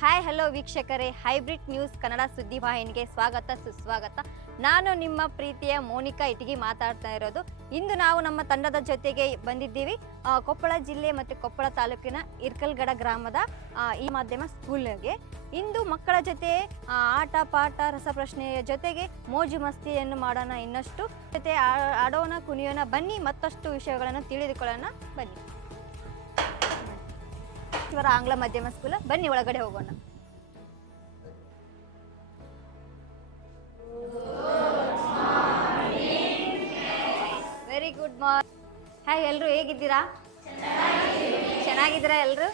Hi hello ವೀಕ್ಷಕರೇ. Hybrid news Kannada ಸುದ್ದಿ ವಾಹಿನಿಗೆ ಸ್ವಾಗತ, ಸುಸ್ವಾಗತ. ನಾನು ನಿಮ್ಮ ಪ್ರೀತಿಯ ಮೋನಿಕಾ ಇಟಗಿ ಮಾತಾಡ್ತಾ ಇರೋದು. ಇಂದು ನಾವು ನಮ್ಮ ತಂಡದ ಜೊತೆಗೆ ಬಂದಿದ್ದೀವಿ. ಕೊಪ್ಪಳ ಜಿಲ್ಲೆ ಮತ್ತು ಕೊಪ್ಪಳ ತಾಲೂಕಿನ ಇರ್ಕಲ್ಗಡ ಗ್ರಾಮದ ಈ ಮಾಧ್ಯಮ ಸ್ಕೂಲ್ಗೆ. ಇಂದು ಮಕ್ಕಳ ಜೊತೆ ಆಟ, ಪಾಠ, ರಸಪ್ರಶ್ನೆಯ ಜೊತೆಗೆ ಮೋಜು ಮಸ್ತಿಯನ್ನು ಮಾಡೋಣ ಇನ್ನಷ್ಟು. ಜೊತೆ ಆಡೋಣ, ಕುಣಿಯೋಣ, ಬನ್ನಿ, ಮತ್ತಷ್ಟು ವಿಷಯಗಳನ್ನು ತಿಳಿದುಕೊಳ್ಳೋಣ. ಬನ್ನಿ. ಇವರ ಆಂಗ್ಲ ಮಾಧ್ಯಮ ಸ್ಕೂಲ್ ಬನ್ನಿ, ಒಳಗಡೆ ಹೋಗೋಣ. ವೆರಿ ಗುಡ್ ಮಾರ್ನಿಂಗ್ ಹಾಯ್ ಎಲ್ಲರೂ ಹೇಗಿದ್ದೀರಾ? ಚೆನ್ನಾಗಿದ್ದೀರಾ ಎಲ್ಲರೂ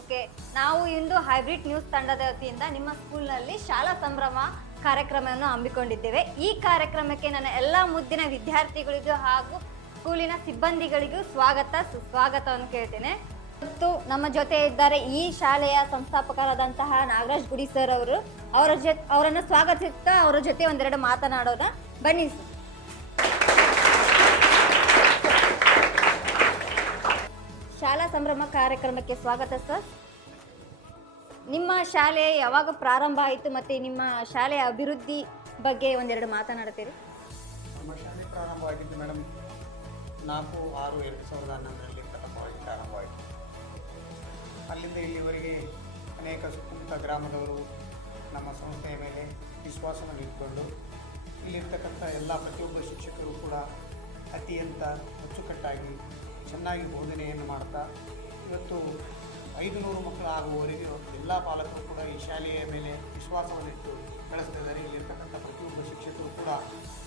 ಓಕೆ ನಾವು ಇಂದು ಹೈಬ್ರಿಡ್ ನ್ಯೂಸ್ ತಂಡದ ವತಿಯಿಂದ ನಿಮ್ಮ ಸ್ಕೂಲ್ನಲ್ಲಿ ಶಾಲಾ ಸಂಭ್ರಮ ಕಾರ್ಯಕ್ರಮವನ್ನು ಹಮ್ಮಿಕೊಂಡಿದ್ದೇವೆ. ಈ ಕಾರ್ಯಕ್ರಮಕ್ಕೆ ನನ್ನ ಎಲ್ಲ ಮುದ್ದಿನ ವಿದ್ಯಾರ್ಥಿಗಳಿಗೂ ಹಾಗೂ ಸ್ಕೂಲಿನ ಸಿಬ್ಬಂದಿಗಳಿಗೂ ಸ್ವಾಗತ ಸುಸ್ವಾಗತವನ್ನು ಕೇಳ್ತೇನೆ. ಮತ್ತು ನಮ್ಮ ಜೊತೆ ಇದ್ದಾರೆ ಈ ಶಾಲೆಯ ಸಂಸ್ಥಾಪಕರಾದಂತಹ ನಾಗರಾಜ್ ಗುಡಿ ಸರ್ ಅವರು. ಅವರ ಜೊತೆ ಅವರನ್ನು ಸ್ವಾಗತಿಸ್ತಾ ಅವರ ಜೊತೆ ಒಂದೆರಡು ಮಾತನಾಡೋಣ. ಬನ್ನಿ ಸರ್ ಶಾಲಾ ಸಂಭ್ರಮ ಕಾರ್ಯಕ್ರಮಕ್ಕೆ ಸ್ವಾಗತ ಸರ್ ನಿಮ್ಮ ಶಾಲೆ ಯಾವಾಗ ಪ್ರಾರಂಭ ಆಯಿತು ಮತ್ತು ನಿಮ್ಮ ಶಾಲೆಯ ಅಭಿವೃದ್ಧಿ ಬಗ್ಗೆ ಒಂದೆರಡು ಮಾತನಾಡ್ತೀರಿ ನಮ್ಮ ಶಾಲೆ ಪ್ರಾರಂಭವಾಗಿದ್ದು ಮೇಡಮ್ ನಾಲ್ಕು, ಆರು, ಎರಡು ಸಾವಿರದ ಹನ್ನೊಂದರಲ್ಲಿ ಪ್ರಥಮವಾಗಿ ಪ್ರಾರಂಭವಾಯಿತು. ಅಲ್ಲಿಂದ ಇಲ್ಲಿವರೆಗೆ ಅನೇಕ ಸುತ್ತಮುತ್ತ ಗ್ರಾಮದವರು ನಮ್ಮ ಸಂಸ್ಥೆಯ ಮೇಲೆ ವಿಶ್ವಾಸವನ್ನು ಇಟ್ಕೊಂಡು ಇಲ್ಲಿರ್ತಕ್ಕಂಥ ಎಲ್ಲ ಪ್ರತಿಯೊಬ್ಬ ಶಿಕ್ಷಕರು ಕೂಡ ಅತ್ಯಂತ ಅಚ್ಚುಕಟ್ಟಾಗಿ ಚೆನ್ನಾಗಿ ಬೋಧನೆಯನ್ನು ಮಾಡ್ತಾ ಇವತ್ತು ಐದು ನೂರು ಮಕ್ಕಳು ಆಗುವವರೆಗೆ ಎಲ್ಲ ಪಾಲಕರು ಕೂಡ ಈ ಶಾಲೆಯ ಮೇಲೆ ವಿಶ್ವಾಸವನ್ನಿಟ್ಟು ಬೆಳೆಸ್ತಿದ್ದಾರೆ ಇಲ್ಲಿರ್ತಕ್ಕಂಥ ಪ್ರತಿಯೊಬ್ಬ ಶಿಕ್ಷಕರು ಕೂಡ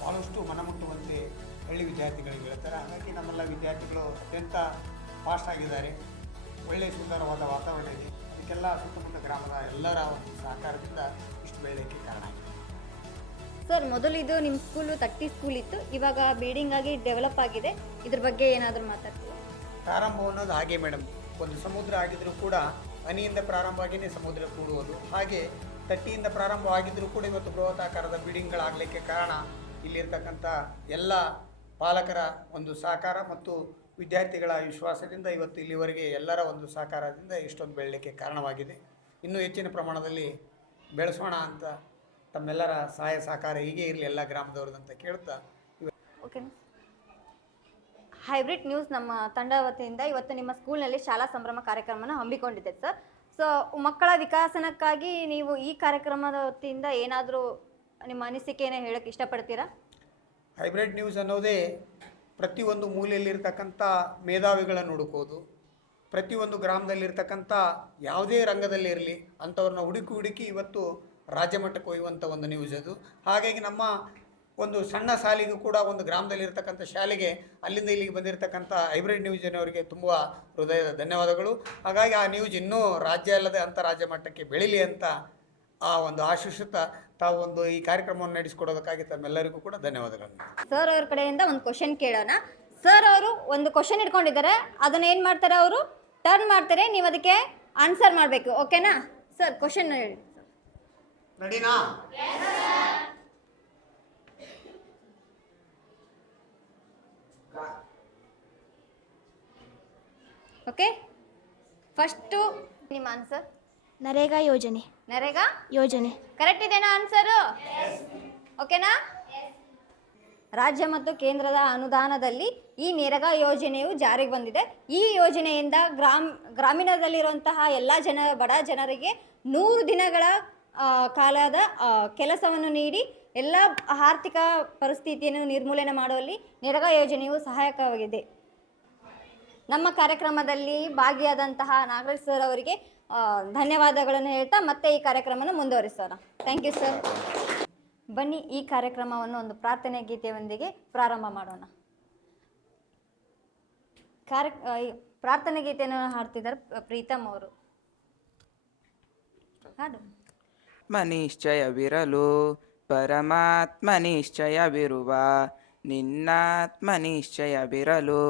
ಭಾಳಷ್ಟು ಮನಮುಟ್ಟುವಂತೆ ಹಳ್ಳಿ ವಿದ್ಯಾರ್ಥಿಗಳಿಗೆ ಹೇಳ್ತಾರೆ. ಹಾಗಾಗಿ ನಮ್ಮೆಲ್ಲ ವಿದ್ಯಾರ್ಥಿಗಳು ಅತ್ಯಂತ ಫಾಸ್ಟ್ ಆಗಿದ್ದಾರೆ. ಒಳ್ಳೆಯ ಸುಂದರವಾದ ವಾತಾವರಣ ಇದೆ. ಅದಕ್ಕೆಲ್ಲ ಸುತ್ತಮುತ್ತ ಗ್ರಾಮದ ಎಲ್ಲರ ಒಂದು ಸಹಕಾರದಿಂದ ಇಷ್ಟು ಬೆಳೆಯೋಕ್ಕೆ ಕಾರಣ ಆಗಿದೆ. ಸರ್ ಮೊದಲು ಇದು ನಿಮ್ಮ ಸ್ಕೂಲು ತಟ್ಟಿ ಸ್ಕೂಲ್ ಇತ್ತು. ಇವಾಗ ಬಿಲ್ಡಿಂಗ್ ಆಗಿ ಡೆವಲಪ್ ಆಗಿದೆ. ಇದ್ರ ಬಗ್ಗೆ ಏನಾದರೂ ಮಾತಾಡ್ತೀವಿ ಪ್ರಾರಂಭ ಅನ್ನೋದು ಹಾಗೆ ಮೇಡಮ್ ಒಂದು ಸಮುದ್ರ ಆಗಿದ್ರೂ ಕೂಡ ಹನಿಯಿಂದ ಪ್ರಾರಂಭ ಆಗಿನೇ ಸಮುದ್ರ ಕೂಡುವುದು. ಹಾಗೆ ತಟ್ಟಿಯಿಂದ ಪ್ರಾರಂಭ ಆಗಿದ್ರೂ ಕೂಡ ಇವತ್ತು ಬೃಹತಾಕಾರದ ಬಿಲ್ಡಿಂಗ್ಗಳಾಗಲಿಕ್ಕೆ ಕಾರಣ ಇಲ್ಲಿರ್ತಕ್ಕಂಥ ಎಲ್ಲ ಪಾಲಕರ ಒಂದು ಸಹಕಾರ ಮತ್ತು ವಿದ್ಯಾರ್ಥಿಗಳ ವಿಶ್ವಾಸದಿಂದ ಇವತ್ತು ಇಲ್ಲಿವರೆಗೆ ಎಲ್ಲರ ಒಂದು ಸಹಕಾರದಿಂದ ಇಷ್ಟೊಂದು ಬೆಳಲಿಕ್ಕೆ ಕಾರಣವಾಗಿದೆ. ಇನ್ನೂ ಹೆಚ್ಚಿನ ಪ್ರಮಾಣದಲ್ಲಿ ಬೆಳೆಸೋಣ ಅಂತ ತಮ್ಮೆಲ್ಲರ ಸಹಾಯ ಸಹಕಾರ ಹೀಗೆ ಇರಲಿ ಎಲ್ಲ ಗ್ರಾಮದವ್ರದ್ದು ಅಂತ ಕೇಳ್ತಾ ಓಕೆ ಹೈಬ್ರಿಡ್ ನ್ಯೂಸ್ ನಮ್ಮ ತಂಡ ವತಿಯಿಂದ ಇವತ್ತು ನಿಮ್ಮ ಸ್ಕೂಲ್ನಲ್ಲಿ ಶಾಲಾ ಸಂಭ್ರಮ ಕಾರ್ಯಕ್ರಮನ ಹಮ್ಮಿಕೊಂಡಿದೆ ಸರ್ ಸೊ ಮಕ್ಕಳ ವಿಕಾಸನಕ್ಕಾಗಿ ನೀವು ಈ ಕಾರ್ಯಕ್ರಮದ ವತಿಯಿಂದ ಏನಾದರೂ ನಿಮ್ಮ ಅನಿಸಿಕೆಯನ್ನು ಹೇಳಕ್ಕೆ ಇಷ್ಟಪಡ್ತೀರಾ? ಹೈಬ್ರಿಡ್ ನ್ಯೂಸ್ ಅನ್ನೋದೇ ಪ್ರತಿಯೊಂದು ಮೂಲೆಯಲ್ಲಿರ್ತಕ್ಕಂಥ ಮೇಧಾವಿಗಳನ್ನು ಹುಡುಕೋದು, ಪ್ರತಿಯೊಂದು ಗ್ರಾಮದಲ್ಲಿರ್ತಕ್ಕಂಥ ಯಾವುದೇ ರಂಗದಲ್ಲಿ ಇರಲಿ, ಅಂಥವ್ರನ್ನ ಹುಡುಕಿ ಹುಡುಕಿ ಇವತ್ತು ರಾಜ್ಯ ಮಟ್ಟಕ್ಕೆ ಒಯ್ಯುವಂಥ ಒಂದು ನ್ಯೂಸ್ ಅದು. ಹಾಗಾಗಿ ನಮ್ಮ ಒಂದು ಸಣ್ಣ ಸಾಲಿಗೂ ಕೂಡ ಒಂದು ಗ್ರಾಮದಲ್ಲಿರ್ತಕ್ಕಂಥ ಶಾಲೆಗೆ, ಅಲ್ಲಿಂದ ಇಲ್ಲಿಗೆ ಬಂದಿರತಕ್ಕಂಥ ಹೈಬ್ರಿಡ್ ನ್ಯೂಸ್ ಅವರಿಗೆ ತುಂಬ ಹೃದಯದ ಧನ್ಯವಾದಗಳು. ಹಾಗಾಗಿ ಆ ನ್ಯೂಸ್ ಇನ್ನೂ ರಾಜ್ಯ ಅಲ್ಲದೆ ಅಂತಾರಾಜ್ಯ ಮಟ್ಟಕ್ಕೆ ಬೆಳೀಲಿ ಅಂತ ಆ ಒಂದು ಆಶಿಸುತ್ತಾ ತಾವು ಒಂದು ಈ ಕಾರ್ಯಕ್ರಮವನ್ನು ನಡೆಸಿಕೊಡೋದಕ್ಕಾಗಿ ತಮ್ಮೆಲ್ಲರಿಗೂ ಕೂಡ ಧನ್ಯವಾದಗಳು ಸರ್ ಅವ್ರ ಕಡೆಯಿಂದ ಒಂದು ಕ್ವಶನ್ ಕೇಳೋಣ. ಸರ್ ಅವರು ಒಂದು ಕ್ವಶನ್ ಇಟ್ಕೊಂಡಿದ್ದಾರೆ. ಅದನ್ನ ಏನು ಮಾಡ್ತಾರೆ ಅವರು? ಟರ್ನ್ ಮಾಡ್ತಾರೆ. ನೀವು ಅದಕ್ಕೆ ಆನ್ಸರ್ ಮಾಡಬೇಕು. ಓಕೆನಾ ಸರ್ ಕ್ವಶನ್ ಹೇಳಿ. ರೆಡಿನಾ ಓಕೆ ಫಸ್ಟು ನಿಮ್ಮ ಆನ್ಸರ್ ನರೇಗಾ ಯೋಜನೆ. ನರೇಗಾ? ಯೋಜನೆ. ಕರೆಕ್ಟ್ ಇದೆನಾ ಆನ್ಸರು ಓಕೆನಾ ರಾಜ್ಯ ಮತ್ತು ಕೇಂದ್ರದ ಅನುದಾನದಲ್ಲಿ ಈ ನೇರಗಾ ಯೋಜನೆಯು ಜಾರಿಗೆ ಬಂದಿದೆ. ಈ ಯೋಜನೆಯಿಂದ ಗ್ರಾಮ್ ಗ್ರಾಮೀಣದಲ್ಲಿರುವಂತಹ ಎಲ್ಲ ಜನ ಬಡ ಜನರಿಗೆ ನೂರು ದಿನಗಳ ಕಾಲದ ಕೆಲಸವನ್ನು ನೀಡಿ ಎಲ್ಲ ಆರ್ಥಿಕ ಪರಿಸ್ಥಿತಿಯನ್ನು ನಿರ್ಮೂಲನೆ ಮಾಡುವಲ್ಲಿ ನೆರಗಾ ಯೋಜನೆಯು ಸಹಾಯಕವಾಗಿದೆ. ನಮ್ಮ ಕಾರ್ಯಕ್ರಮದಲ್ಲಿ ಭಾಗಿಯಾದಂತಹ ನಾಗರಾಜ್ ಸರ್ ಅವರಿಗೆ ಧನ್ಯವಾದಗಳನ್ನು ಹೇಳ್ತಾ ಮತ್ತೆ ಈ ಕಾರ್ಯಕ್ರಮನ ಮುಂದುವರಿಸೋಣ. ಥ್ಯಾಂಕ್ ಯು ಸರ್ ಬನ್ನಿ, ಈ ಕಾರ್ಯಕ್ರಮವನ್ನು ಒಂದು ಪ್ರಾರ್ಥನೆ ಗೀತೆಯೊಂದಿಗೆ ಪ್ರಾರಂಭ ಮಾಡೋಣ. ಕಾರ್ಯ ಪ್ರಾರ್ಥನೆ ಗೀತೆಯನ್ನು ಹಾಡ್ತಿದ್ದಾರೆ ಪ್ರೀತಮ್ ಅವರು. ಹಾಡು. ನಿಶ್ಚಯವಿರಲು ಪರಮಾತ್ಮ ನಿಶ್ಚಯವಿರುವ, ನಿನ್ನಾತ್ಮ ನಿಶ್ಚಯವಿರಲು,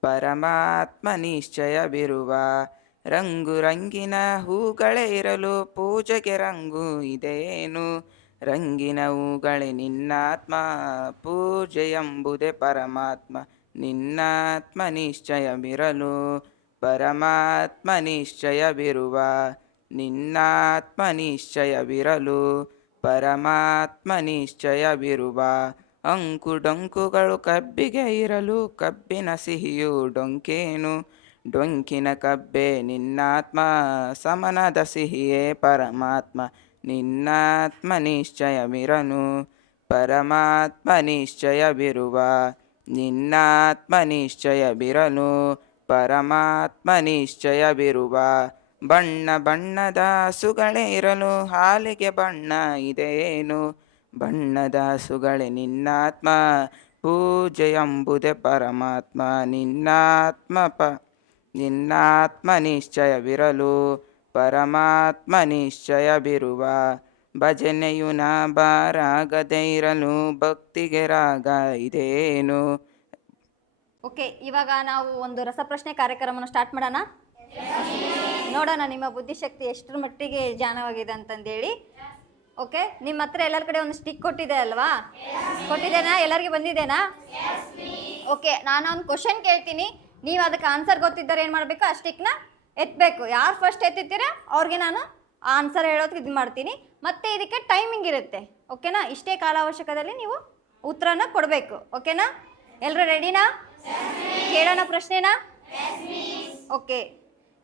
ಪರಮಾತ್ಮ ನಿಶ್ಚಯವಿರುವ ರಂಗು ರಂಗಿನ ಹೂಗಳೇ ಇರಲು ಪೂಜೆಗೆ ರಂಗು ಇದೇನು? ರಂಗಿನ ಹೂಗಳೇ ನಿನ್ನಾತ್ಮ, ಪೂಜೆ ಎಂಬುದೇ ಪರಮಾತ್ಮ. ನಿನ್ನಾತ್ಮ ನಿಶ್ಚಯವಿರಲು, ಪರಮಾತ್ಮ ನಿಶ್ಚಯವಿರುವ. ನಿನ್ನಾತ್ಮ ನಿಶ್ಚಯವಿರಲು, ಪರಮಾತ್ಮ ನಿಶ್ಚಯವಿರುವ. ಅಂಕು ಡೊಂಕುಗಳು ಕಬ್ಬಿಗೆ ಇರಲು, ಕಬ್ಬಿನ ಸಿಹಿಯು ಡೊಂಕೇನು? ಡೊಂಕಿನ ಕಬ್ಬೆ ನಿನ್ನಾತ್ಮ ಸಮನದ ಸಿಹಿಯೇ ಪರಮಾತ್ಮ ನಿನ್ನಾತ್ಮ ನಿಶ್ಚಯವಿರನು ಪರಮಾತ್ಮ ನಿಶ್ಚಯವಿರುವ ನಿನ್ನಾತ್ಮ ನಿಶ್ಚಯವಿರನು ಪರಮಾತ್ಮ ನಿಶ್ಚಯವಿರುವ ಬಣ್ಣ ಬಣ್ಣದ ಹಸುಗಳೇ ಇರಲು, ಹಾಲಿಗೆ ಬಣ್ಣ ಇದೆಯೇನು ಬಣ್ಣದ ಹಸುಗಳೇ ನಿನ್ನಾತ್ಮ, ಪೂಜೆ ಎಂಬುದೇ ಪರಮಾತ್ಮ, ನಿನ್ನಾತ್ಮ ಪ ನಿನ್ನಾತ್ಮ ನಿಶ್ಚಯವಿರಲು ಪರಮಾತ್ಮ ಭಜನೆಯು ನಾ ಬಾರಾಗದೇ ಇರಲು ಭಕ್ತಿಗೆ ರಾಗ ಇದೇನು? ಓಕೆ, ಇವಾಗ ನಾವು ಒಂದು ರಸಪ್ರಶ್ನೆ ಕಾರ್ಯಕ್ರಮನ ಸ್ಟಾರ್ಟ್ ಮಾಡೋಣ. ನೋಡೋಣ ನಿಮ್ಮ ಬುದ್ಧಿಶಕ್ತಿ ಎಷ್ಟರ ಮಟ್ಟಿಗೆ ಜಾನವಾಗಿದೆ ಅಂತಂದೇಳಿ. ಓಕೆ, ನಿಮ್ಮ ಹತ್ರ ಎಲ್ಲರ ಕಡೆ ಒಂದು ಸ್ಟಿಕ್ ಕೊಟ್ಟಿದೆ ಅಲ್ವಾ? ಕೊಟ್ಟಿದ್ದೇನಾ ಎಲ್ಲರಿಗೆ ಬಂದಿದ್ದೇನಾ ಓಕೆ ನಾನು ಒಂದು ಕ್ವಶನ್ ಕೇಳ್ತೀನಿ. ನೀವು ಅದಕ್ಕೆ ಆನ್ಸರ್ ಗೊತ್ತಿದ್ದರೆ ಏನು ಮಾಡಬೇಕು? ಅಷ್ಟಿಕ್ನ ಸ್ಟಿಕ್ನ ಎತ್ತಬೇಕು ಯಾರು ಫಸ್ಟ್ ಎತ್ತಿರ್ತೀರ ಅವ್ರಿಗೆ ನಾನು ಆನ್ಸರ್ ಹೇಳೋದಕ್ಕೆ ಇದು ಮಾಡ್ತೀನಿ. ಮತ್ತೆ ಇದಕ್ಕೆ ಟೈಮಿಂಗ್ ಇರುತ್ತೆ. ಓಕೆನಾ ಇಷ್ಟೇ ಕಾಲಾವಶ್ಯಕದಲ್ಲಿ ನೀವು ಉತ್ತರನ ಕೊಡಬೇಕು. ಓಕೆನಾ ಎಲ್ಲರೂ ರೆಡಿನಾ ಕೇಳೋಣ ಪ್ರಶ್ನೆನಾ? ಓಕೆ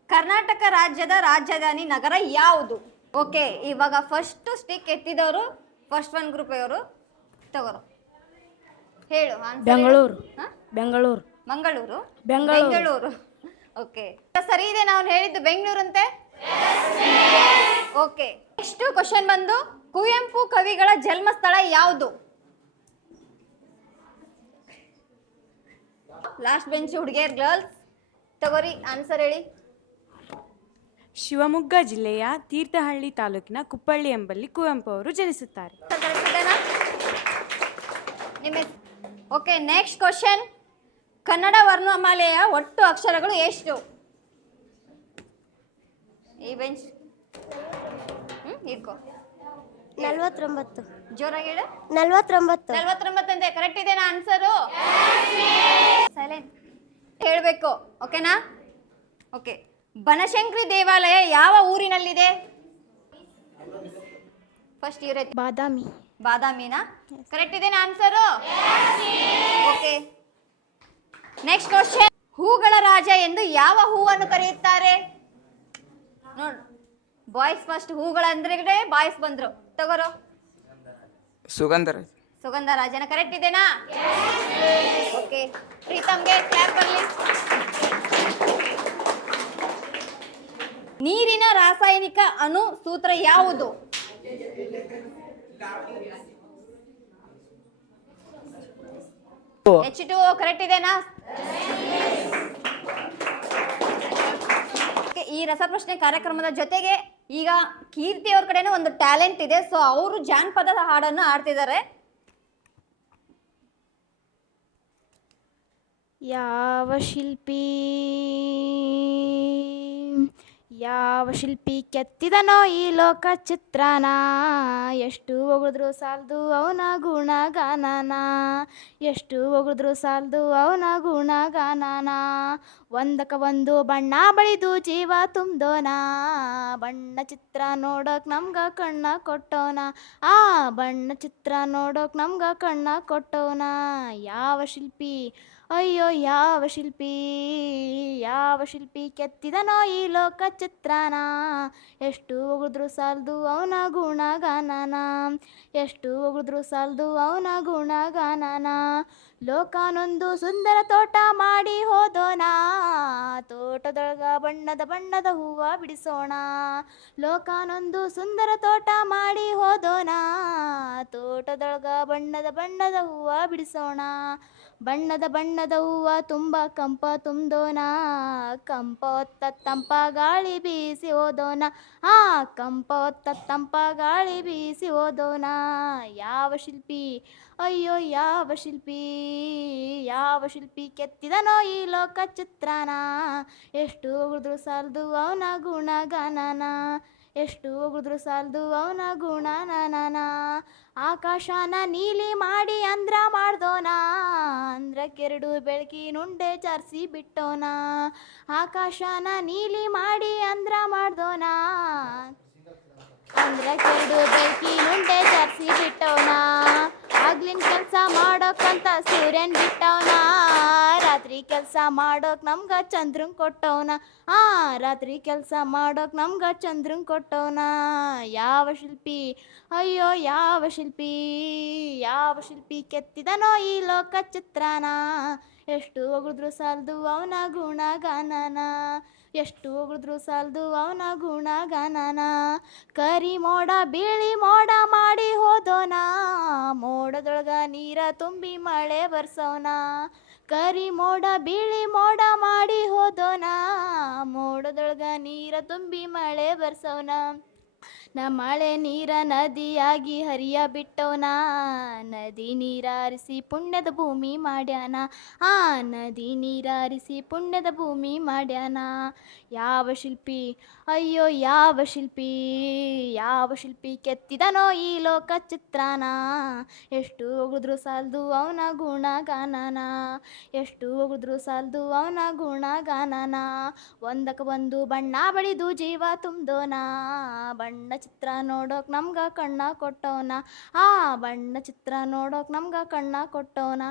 ಕರ್ನಾಟಕ ರಾಜ್ಯದ ರಾಜಧಾನಿ ನಗರ ಯಾವುದು? ಓಕೆ ಇವಾಗ ಫಸ್ಟ್ ಸ್ಟಿಕ್ ಎತ್ತಿದವರು ಫಸ್ಟ್ ಒನ್ ಗ್ರೂಪ್ ಅವರು ತಗೋರು. ಹೇಳು ಬೆಂಗಳೂರು. ಬೆಂಗಳೂರು. ಮಂಗಳೂರು. ಬೆಂಗಳೂರು. ಬೆಂಗಳೂರು. ಓಕೆ ಸರಿ ಇದೆ ನಾವು ಹೇಳಿದ್ದು ಬೆಂಗಳೂರು ಅಂತೆ ಓಕೆ ನೆಕ್ಸ್ಟ್ ಕ್ವಶನ್ ಬಂದು ಕುವೆಂಪು ಕವಿಗಳ ಜನ್ಮಸ್ಥಳ ಯಾವುದು? ಲಾಸ್ಟ್ ಬೆಂಚ್ ಹುಡುಗಿಯರ್ ಗರ್ಲ್ಸ್ ತಗೋರಿ ಆನ್ಸರ್ ಹೇಳಿ. ಶಿವಮೊಗ್ಗ ಜಿಲ್ಲೆಯ ತೀರ್ಥಹಳ್ಳಿ ತಾಲೂಕಿನ ಕುಪ್ಪಳ್ಳಿ ಎಂಬಲ್ಲಿ ಕುವೆಂಪು ಅವರು ಜನಿಸುತ್ತಾರೆ. ನಿಮ್ಮ ಓಕೆ ನೆಕ್ಸ್ಟ್ ಕ್ವಶನ್ ಕನ್ನಡ ವರ್ಣಮಾಲೆಯ ಒಟ್ಟು ಅಕ್ಷರಗಳು ಎಷ್ಟು? ಈ ಬೆಂಚ್. ಹ್ಞೂ ಇಟ್ಕೋ ನಲ್ವತ್ತೊಂಬತ್ತು. ಜೋರಾಗಿ ಹೇಳು. ನಲ್ವತ್ತೊಂಬತ್ತು. ನಲ್ವತ್ತೊಂಬತ್ತು ಅಂತೆ ಕರೆಕ್ಟ್ ಇದೆನಾ ಆನ್ಸರು ಸೈಲೆಂಟ್ ಹೇಳಬೇಕು ಓಕೆನಾ ಓಕೆ ಬನಶಂಕರಿ ದೇವಾಲಯ ಯಾವ ಊರಿನಲ್ಲಿದೆ? ಫಸ್ಟ್ ಇವರೇ. ಬಾದಾಮಿ. ಬಾದಾಮಿನಾ? ಕರೆಕ್ಟ್ ಇದೆನಾ ಆನ್ಸರು ಓಕೆ ನೆಕ್ಸ್ಟ್ ಕ್ವಶನ್ ಹೂಗಳ ರಾಜ ಎಂದು ಯಾವ ಹೂವನ್ನು ಕರೆಯುತ್ತಾರೆ? ನೋಡ್. ಬಾಯ್ಸ್ ಫಸ್ಟ್ ಹೂಗಳಂದ್ರೆ ಬಾಯ್ಸ್ ಬಂದ್ರು. ತಗೋರು. ಸುಗಂಧರ ಸುಗಂಧ ರಾಜನ ಕರೆಕ್ಟ್ ಇದೆನಾ? ಓಕೆ ಪ್ರೀತಮ್ಗೆ ಕ್ಲಾಪ್ ಬರಲಿ ನೀರಿನ ರಾಸಾಯನಿಕ ಅಣು ಸೂತ್ರ ಯಾವುದು? ಎಚ್ ಟು ಕರೆಕ್ಟ್ ಇದೆನಾ? ಈ ರಸಪ್ರಶ್ನೆ ಕಾರ್ಯಕ್ರಮದ ಜೊತೆಗೆ ಈಗ ಕೀರ್ತಿ ಅವ್ರ ಕಡೆನೂ ಒಂದು ಟ್ಯಾಲೆಂಟ್ ಇದೆ. ಸೊ ಅವರು ಜಾನಪದ ಹಾಡನ್ನು ಆಡ್ತಿದ್ದಾರೆ ಯಾವ ಶಿಲ್ಪಿ? ಯಾವ ಶಿಲ್ಪಿ ಕೆತ್ತಿದನೋ ಈ ಲೋಕ ಚಿತ್ರನ? ಎಷ್ಟು ಹೊಗಳಿದ್ರು ಸಾಲದು ಅವನ ಗುಣಗಾನನ? ಎಷ್ಟು ಹೊಗಳಿದ್ರು ಸಾಲದು ಅವನ ಗುಣಗಾನನ? ಒಂದಕ್ಕ ಒಂದು ಬಣ್ಣ ಬಳಿದು ಜೀವ ತುಂಬ್ದೋನ? ಬಣ್ಣ ಚಿತ್ರ ನೋಡೋಕ್ ನಮ್ಗ ಕಣ್ಣ ಕೊಟ್ಟೋನ? ಆ ಬಣ್ಣ ಚಿತ್ರ ನೋಡೋಕ್ ನಮ್ಗ ಕಣ್ಣ ಕೊಟ್ಟೋನ? ಯಾವ ಶಿಲ್ಪಿ ಅಯ್ಯೋ, ಯಾವ ಶಿಲ್ಪಿ ಯಾವ ಶಿಲ್ಪಿ ಕೆತ್ತಿದನೋ ಈ ಲೋಕ ಚಿತ್ರನ ಎಷ್ಟು ಒಗಿದ್ರು ಸಾಲದು ಅವನ ಗುಣಗಾನನ? ಎಷ್ಟು ಒಗಿದ್ರು ಸಾಲದು ಅವನ ಗುಣಗಾನನ? ಲೋಕಾನೊಂದು ಸುಂದರ ತೋಟ ಮಾಡಿ ಹೋದೋಣ. ತೋಟದೊಳಗ ಬಣ್ಣದ ಬಣ್ಣದ ಹೂವ ಬಿಡಿಸೋಣ. ಲೋಕಾನೊಂದು ಸುಂದರ ತೋಟ ಮಾಡಿ ಹೋದೋಣ. ತೋಟದೊಳಗ ಬಣ್ಣದ ಬಣ್ಣದ ಹೂವ ಬಿಡಿಸೋಣ. ಬಣ್ಣದ ಬಣ್ಣದ ಹೂವ ತುಂಬ, ಕಂಪ ತುಂಬೋಣ ಕಂಪ ತಂಪ ಗಾಳಿ ಬೀಸಿ ಓದೋನ ಆ ಕಂಪ ತಂಪ ಗಾಳಿ ಬೀಸಿ ಓದೋಣ ಯಾವ ಶಿಲ್ಪಿ? ಅಯ್ಯೋ, ಯಾವ ಶಿಲ್ಪಿ? ಯಾವ ಶಿಲ್ಪಿ ಕೆತ್ತಿದನೋ ಈ ಲೋಕ ಚಿತ್ರನ ಎಷ್ಟು ಉಳಿದ್ರು ಸಾಲದು ಅವನ ಗುಣಗಾನನ? ಎಷ್ಟು ಹೊಗಳಿದ್ರು ಸಾಲದು? ಅವನ ಗುಣನನ ಆಕಾಶನ ನೀಲಿ ಮಾಡಿ ಅಂದ್ರ ಮಾಡ್ದೋನ? ಅಂದ್ರ ಕೆರಡು ಬೆಳಕಿ ನುಂಡೆ ಚರ್ಸಿ ಬಿಟ್ಟೋನ? ಆಕಾಶನ ನೀಲಿ ಮಾಡಿ ಅಂದ್ರ ಮಾಡ್ದೋನ? ಬೆಳಕಿ ಬೆಂಕಿನುಂಡೆ ಚರ್ಸಿ ಬಿಟ್ಟವನ ಆಗ್ಲಿನ ಕೆಲಸ ಮಾಡೋಕಂತ ಸೂರ್ಯನ್ ಬಿಟ್ಟವನ. ರಾತ್ರಿ ಕೆಲಸ ಮಾಡೋಕ್ ನಮ್ಗ ಚಂದ್ರನ್ ಕೊಟ್ಟವನ. ಆ, ರಾತ್ರಿ ಕೆಲಸ ಮಾಡೋಕ್ ನಮ್ಗ ಚಂದ್ರನ್ ಕೊಟ್ಟವನ. ಯಾವ ಶಿಲ್ಪಿ? ಅಯ್ಯೋ, ಯಾವ ಶಿಲ್ಪಿ? ಯಾವ ಶಿಲ್ಪಿ ಕೆತ್ತಿದನೋ ಈ ಲೋಕ ಚಿತ್ರಾನ ಎಷ್ಟು ಹೊಗಳಿದ್ರು ಸಾಲದು ಅವನ ಗುಣಗಾನನ. ಎಷ್ಟು ಹೊಗಳಿದ್ರು ಸಾಲದು ಅವನ ಗುಣಗಾನನ. ಕರಿ ಮೋಡ, ಬಿಳಿ ಮೋಡ ಮಾಡಿ ಹೋದೋನ. ಮೋಡದೊಳಗ ನೀರ ತುಂಬಿ ಮಳೆ ಬರ್ಸೋನ. ಕರಿ ಮೋಡ, ಬಿಳಿ ಮೋಡ ಮಾಡಿ ಹೋದೋನ. ಮೋಡದೊಳಗ ನೀರ ತುಂಬಿ ಮಳೆ ಬರ್ಸೋನ. ಮಳೆ ನೀರ ನದಿಯಾಗಿ ಹರಿಯ ಬಿಟ್ಟವನ ನದಿ ನೀರಾರಿಸಿ ಪುಣ್ಯದ ಭೂಮಿ ಮಾಡ್ಯಾನ, ಆ ನದಿ ನೀರಾರಿಸಿ ಪುಣ್ಯದ ಭೂಮಿ ಮಾಡ್ಯಾನ. ಯಾವ ಶಿಲ್ಪಿ? ಅಯ್ಯೋ, ಯಾವ ಶಿಲ್ಪಿ? ಯಾವ ಶಿಲ್ಪಿ ಕೆತ್ತಿದನೋ ಈ ಲೋಕ ಚಿತ್ರಾನ? ಎಷ್ಟು ಒಗಿದ್ರು ಸಾಲದು ಅವನ ಗುಣಗಾನನ ಎಷ್ಟು ಒಗಿದ್ರು ಸಾಲದು ಅವನ ಗುಣಗಾನನ ಒಂದಕ್ಕೆ ಒಂದು ಬಣ್ಣ ಬಳಿದು ಜೀವ ತುಂಬ್ದೋನ, ಬಣ್ಣ ಚಿತ್ರ ನೋಡೋಕ್ ನಮ್ಗ ಕಣ್ಣ ಕೊಟ್ಟವನ. ಆ ಬಣ್ಣ ಚಿತ್ರ ನೋಡೋಕ್ ನಮ್ಗ ಕಣ್ಣ ಕೊಟ್ಟವನ.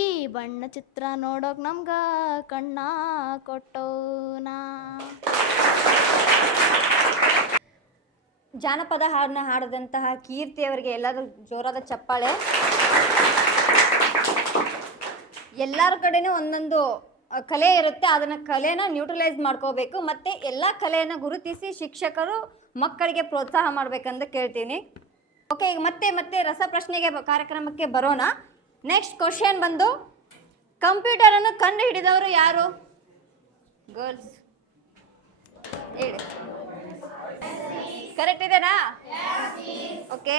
ಈ ಬಣ್ಣ ಚಿತ್ರ ನೋಡೋಕ್ ನಮ್ಗ ಕಣ್ಣ ಕೊಟ್ಟವನ. ಜಾನಪದ ಹಾಡನ್ನ ಹಾಡಿದಂತಹ ಕೀರ್ತಿ ಅವರಿಗೆ ಎಲ್ಲರೂ ಜೋರಾದ ಚಪ್ಪಾಳೆ. ಎಲ್ಲರ ಕಡೆನೂ ಒಂದೊಂದು ಕಲೆ ಇರುತ್ತೆ. ಅದನ್ನ ಕಲೆನ ನ್ಯೂಟ್ರಲೈಸ್ ಮಾಡ್ಕೋಬೇಕು. ಮತ್ತೆ ಎಲ್ಲ ಕಲೆಯನ್ನು ಗುರುತಿಸಿ ಶಿಕ್ಷಕರು ಮಕ್ಕಳಿಗೆ ಪ್ರೋತ್ಸಾಹ ಮಾಡ್ಬೇಕಂತ ಕೇಳ್ತೀನಿ. ಓಕೆ ಈಗ ಮತ್ತೆ ಮತ್ತೆ ರಸಪ್ರಶ್ನೆಗೆ ಕಾರ್ಯಕ್ರಮಕ್ಕೆ ಬರೋಣ. ನೆಕ್ಸ್ಟ್ ಕ್ವಶನ್ ಬಂದು ಕಂಪ್ಯೂಟರನ್ನು ಕಂಡು ಹಿಡಿದವರು ಯಾರು? ಗರ್ಲ್ಸ್ ಹೇಳಿ. ಕರೆಕ್ಟ್ ಇದೆನಾ? ಓಕೆ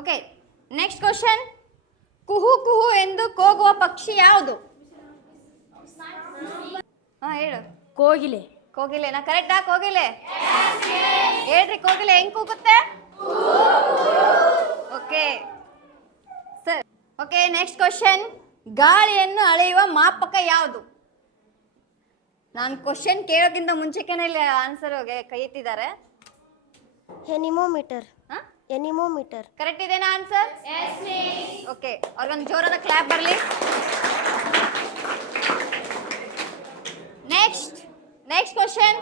ಓಕೆ ನೆಕ್ಸ್ಟ್ ಕ್ವಶನ್ ಕುಹು ಕುಹು ಎಂದು ಕೋಗುವ ಪಕ್ಷಿ ಯಾವುದು? ಹಾ ಹೇಳು. ಕೋಗಿಲೆ. ಕೋಗಿಲೆನಾ ಕರೆಕ್ಟಾ ಕೋಗಿಲೆ? ಹೇಳ್ರಿ ಕೋಗಿಲೆ ಹೆಂಗ್ ಕೂಗುತ್ತೆ? Okay. Sir okay next question ಗಾಳಿಯನ್ನು ಅಳೆಯುವ ಮಾಪಕ ಯಾವುದು? ನಾನು ಕ್ವಶನ್ ಕೇಳೋಕ್ಕಿಂತ ಮುಂಚೆಕೇನೆ ಇಲ್ಲಿ ಆನ್ಸರ್ ಕೈ ಎತ್ತಿದ್ದಾರೆ ಎನಿಮೋಮೀಟರ್ ಹಾ? ಎನಿಮೋಮೀಟರ್ ಕರೆಕ್ಟ್ ಇದೆನಾ ಆನ್ಸರ್ ಓಕೆ ಅವ್ರಿಗೊಂದು ಜೋರಾದ ಕ್ಲಾಪ್ ಬರಲಿ. ನೆಕ್ಸ್ಟ್ ನೆಕ್ಸ್ಟ್ ಕ್ವಶನ್